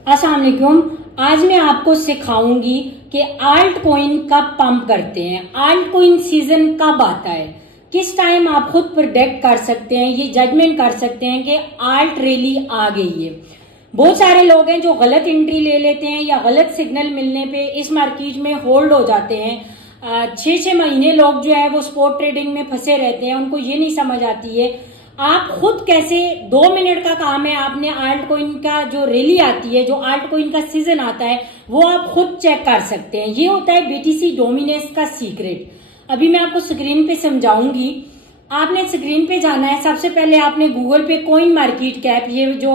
अस्सलाम वालेकुम। आज मैं आपको सिखाऊंगी कि आल्ट कोइन कब पंप करते हैं, आल्ट कोइन सीजन कब आता है, किस टाइम आप खुद प्रोडिक्ट कर सकते हैं, ये जजमेंट कर सकते हैं कि आल्ट रैली आ गई है। बहुत सारे लोग हैं जो गलत एंट्री ले लेते हैं या गलत सिग्नल मिलने पे इस मार्केट में होल्ड हो जाते हैं। 6-6 महीने लोग जो है वो स्पॉट ट्रेडिंग में फंसे रहते हैं, उनको ये नहीं समझ आती है आप खुद कैसे 2 मिनट का काम है, आपने आल्ट कोइन का जो रैली आती है, जो आल्ट कोइन का सीजन आता है, वो आप खुद चेक कर सकते हैं। ये होता है बीटीसी डोमिनेंस का सीक्रेट। अभी मैं आपको स्क्रीन पे समझाऊंगी। आपने स्क्रीन पे जाना है, सबसे पहले आपने गूगल पे कॉइन मार्केट कैप, ये जो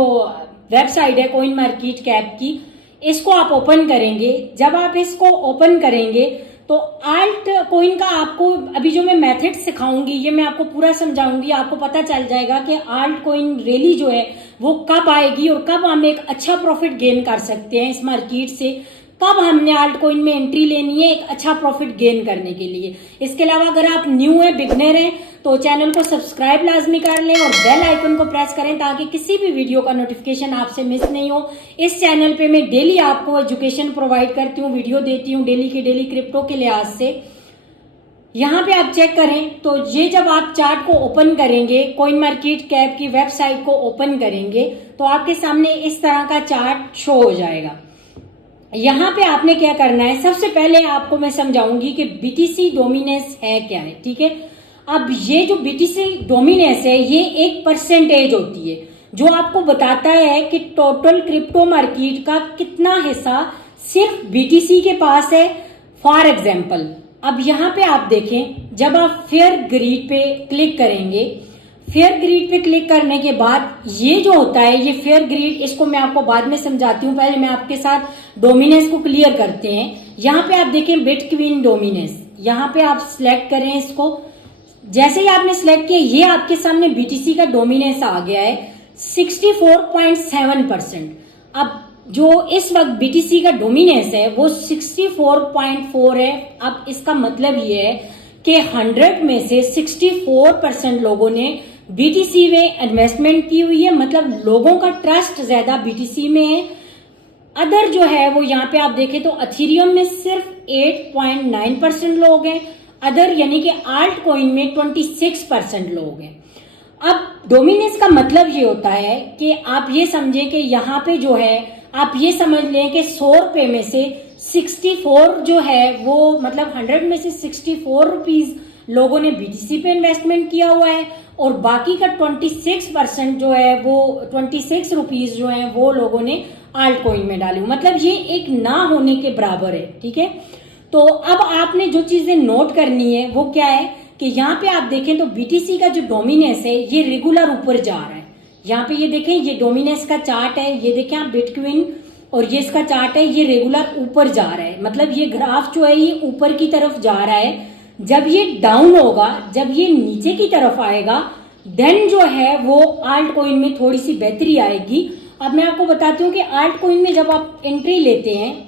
वेबसाइट है कॉइन मार्केट कैप की, इसको आप ओपन करेंगे। जब आप इसको ओपन करेंगे तो आल्ट कोइन का आपको अभी जो मैं मेथड सिखाऊंगी, ये मैं आपको पूरा समझाऊंगी, आपको पता चल जाएगा कि आल्ट कोइन रैली जो है वो कब आएगी और कब हम एक अच्छा प्रॉफिट गेन कर सकते हैं इस मार्केट से, कब हमने आल्ट कोइन में एंट्री लेनी है एक अच्छा प्रॉफिट गेन करने के लिए। इसके अलावा अगर आप न्यू है, बिगनर हैं, तो चैनल को सब्सक्राइब लाजमी कर लें और बेल आइकन को प्रेस करें ताकि किसी भी वीडियो का नोटिफिकेशन आपसे मिस नहीं हो। इस चैनल पे मैं डेली आपको एजुकेशन प्रोवाइड करती हूँ, वीडियो देती हूँ डेली के डेली क्रिप्टो के लिहाज से। यहाँ पे आप चेक करें तो ये जब आप चार्ट को ओपन करेंगे, कॉइन मार्केट कैप की वेबसाइट को ओपन करेंगे तो आपके सामने इस तरह का चार्ट शो हो जाएगा। यहाँ पे आपने क्या करना है, सबसे पहले आपको मैं समझाऊंगी कि बीटीसी डोमिनेंस है क्या है, ठीक है। अब ये जो बीटीसी डोमिनेंस है ये एक परसेंटेज होती है जो आपको बताता है कि टोटल क्रिप्टो मार्केट का कितना हिस्सा सिर्फ बीटीसी के पास है। फॉर एग्जाम्पल अब यहाँ पे आप देखें, जब आप फेयर ग्रीड पे क्लिक करेंगे, फेयर ग्रीड पे क्लिक करने के बाद ये जो होता है, ये फेयर ग्रीड, इसको मैं आपको बाद में समझाती हूँ, पहले मैं आपके साथ डोमिनेंस को क्लियर करते हैं। यहाँ पे आप देखें बिटकॉइन डोमिनेंस, यहाँ पे आप सिलेक्ट करें इसको। जैसे ही आपने सिलेक्ट किया ये आपके सामने बीटीसी का डोमिनेंस आ गया है 64.7%। अब जो इस वक्त बीटीसी का डोमिनेंस है वो 64.4 है। अब इसका मतलब ये है कि 100 में से 64% लोगों ने बीटीसी में इन्वेस्टमेंट की हुई है, मतलब लोगों का ट्रस्ट ज्यादा बीटीसी में है। अदर जो है वो यहाँ पे आप देखें तो अथीरियम में सिर्फ 8.9% लोग हैं, अदर यानी कि आल्ट कोइन में 26% लोग हैं। अब डोमिनेंस का मतलब ये होता है कि आप ये समझें कि यहाँ पे जो है आप ये समझ लें कि 100 रुपए में से 64 जो है वो मतलब 100 में से 64 रुपीज लोगों ने बीटीसी पे इन्वेस्टमेंट किया हुआ है और बाकी का 26% जो है वो 26 रुपीज जो है वो लोगों ने आल्ट कोइन में डाली, मतलब ये एक ना होने के बराबर है, ठीक है। तो अब आपने जो चीजें नोट करनी है वो क्या है कि यहाँ पे आप देखें तो बीटीसी का जो डोमिनेंस है ये रेगुलर ऊपर जा रहा है। यहाँ पे ये देखें, ये डोमिनेंस का चार्ट है, ये देखें आप बिटकॉइन, और ये इसका चार्ट है, ये रेगुलर ऊपर जा रहा है, मतलब ये ग्राफ जो है ये ऊपर की तरफ जा रहा है। जब ये डाउन होगा, जब ये नीचे की तरफ आएगा, देन जो है वो आल्ट कोइन में थोड़ी सी बेहतरी आएगी। अब मैं आपको बताती हूँ कि आल्ट कोइन में जब आप एंट्री लेते हैं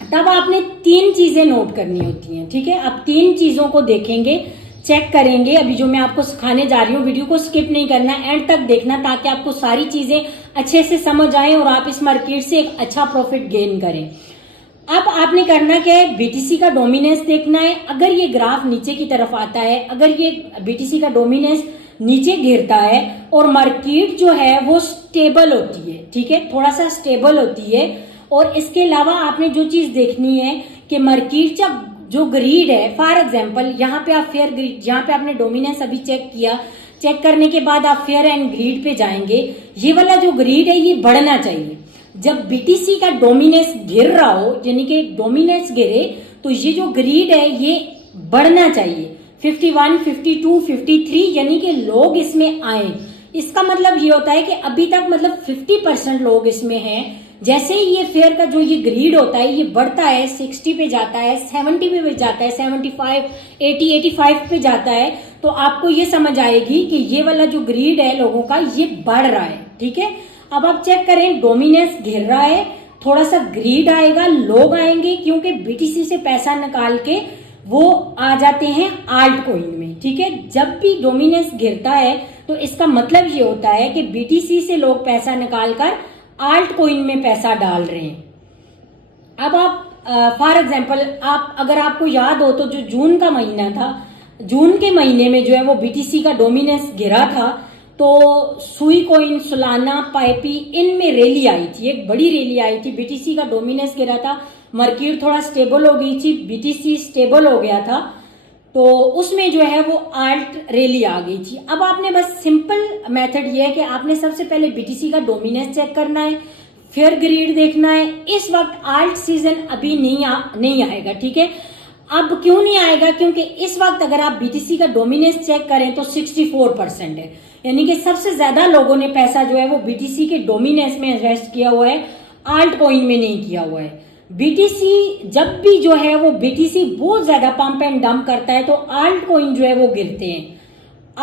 तब आपने 3 चीजें नोट करनी होती हैं, ठीक है। आप 3 चीजों को देखेंगे, चेक करेंगे। अभी जो मैं आपको सिखाने जा रही हूँ, वीडियो को स्किप नहीं करना, एंड तक देखना ताकि आपको सारी चीजें अच्छे से समझ आए और आप इस मार्केट से एक अच्छा प्रॉफिट गेन करें। अब आपने करना क्या है, बीटीसी का डोमिनेंस देखना है। अगर ये ग्राफ नीचे की तरफ आता है, अगर ये बीटीसी का डोमिनेंस नीचे गिरता है और मार्केट जो है वो स्टेबल होती है, ठीक है, थोड़ा सा स्टेबल होती है। और इसके अलावा आपने जो चीज देखनी है कि मार्केट जब जो ग्रीड है, फॉर एग्जांपल यहाँ पे आप फेयर ग्रीड, यहाँ पे आपने डोमिनेंस अभी चेक किया, चेक करने के बाद आप फेयर एंड ग्रीड पे जाएंगे। ये वाला जो ग्रीड है ये बढ़ना चाहिए। जब बीटीसी का डोमिनेंस गिर रहा हो, यानी कि डोमिनेंस गिरे, तो ये जो ग्रीड है ये बढ़ना चाहिए 51, 52, 53, यानी कि लोग इसमें आए। इसका मतलब ये होता है कि अभी तक मतलब 50% लोग इसमें हैं। जैसे ही ये फेयर का जो ये ग्रीड होता है ये बढ़ता है, 60 पे जाता है, 70 पे जाता है, 75, 80, 85 पे जाता है, तो आपको ये समझ आएगी कि ये वाला जो ग्रीड है लोगों का ये बढ़ रहा है, ठीक है। अब आप चेक करें, डोमिनेंस गिर रहा है, थोड़ा सा ग्रीड आएगा, लोग आएंगे, क्योंकि बीटीसी से पैसा निकाल के वो आ जाते हैं आल्ट कोइन में, ठीक है। जब भी डोमिनेंस गिरता है तो इसका मतलब ये होता है कि बीटीसी से लोग पैसा निकाल कर आल्ट कॉइन में पैसा डाल रहे हैं। अब आप फॉर एग्जाम्पल अगर आपको याद हो तो जो जून का महीना था, जून के महीने में जो है वो बीटीसी का डोमिनेंस गिरा था, तो सुई कॉइन, सोलाना, पाइपी, इनमें रैली आई थी, एक बड़ी रैली आई थी। बीटीसी का डोमिनेंस गिरा था, मार्केट थोड़ा स्टेबल हो गई थी, बीटीसी स्टेबल हो गया था, तो उसमें जो है वो आल्ट रैली आ गई थी। अब आपने बस सिंपल मेथड ये है कि आपने सबसे पहले बीटीसी का डोमिनेंस चेक करना है, फिर ग्रीड देखना है। इस वक्त आल्ट सीजन अभी नहीं आएगा, ठीक है। अब क्यों नहीं आएगा? क्योंकि इस वक्त अगर आप बीटीसी का डोमिनेंस चेक करें तो 64% है, यानी कि सबसे ज्यादा लोगों ने पैसा जो है वो बीटीसी के डोमिनेंस में इन्वेस्ट किया हुआ है, आल्ट कॉइन में नहीं किया हुआ है। बीटीसी जब भी जो है वो बीटीसी बहुत ज्यादा पंप एंड डंप करता है तो आल्ट कॉइन जो है वो गिरते हैं।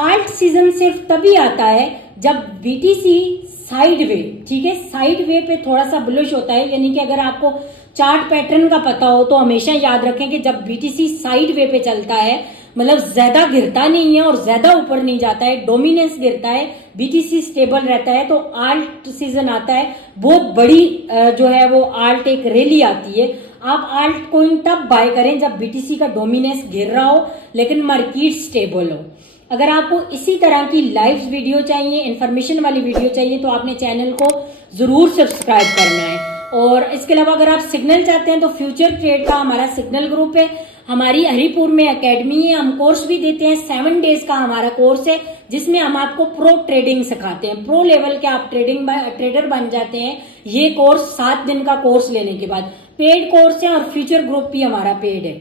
आल्ट सीजन सिर्फ तभी आता है जब बीटीसी साइड वे, ठीक है, साइड वे पे थोड़ा सा बुलिश होता है, यानी कि अगर आपको चार्ट पैटर्न का पता हो तो हमेशा याद रखें कि जब बीटीसी साइड वे पे चलता है, मतलब ज्यादा गिरता नहीं है और ज्यादा ऊपर नहीं जाता है, डोमिनेंस गिरता है, बीटीसी स्टेबल रहता है, तो आल्ट सीजन आता है। बहुत बड़ी जो है वो आल्ट एक रैली आती है। आप आल्ट कॉइन तब बाय करें जब बीटीसी का डोमिनेंस गिर रहा हो लेकिन मार्केट स्टेबल हो। अगर आपको इसी तरह की लाइव वीडियो चाहिए, इंफॉर्मेशन वाली वीडियो चाहिए, तो आपने चैनल को जरूर सब्सक्राइब करना है। और इसके अलावा अगर आप सिग्नल चाहते हैं तो फ्यूचर ट्रेड का हमारा सिग्नल ग्रुप है, हमारी हरिपुर में एकेडमी है, हम कोर्स भी देते हैं। 7 डेज का हमारा कोर्स है जिसमें हम आपको प्रो ट्रेडिंग सिखाते हैं, प्रो लेवल के आप ट्रेडर बन जाते हैं ये कोर्स 7 दिन का कोर्स लेने के बाद। पेड कोर्स है और फ्यूचर ग्रुप भी हमारा पेड है।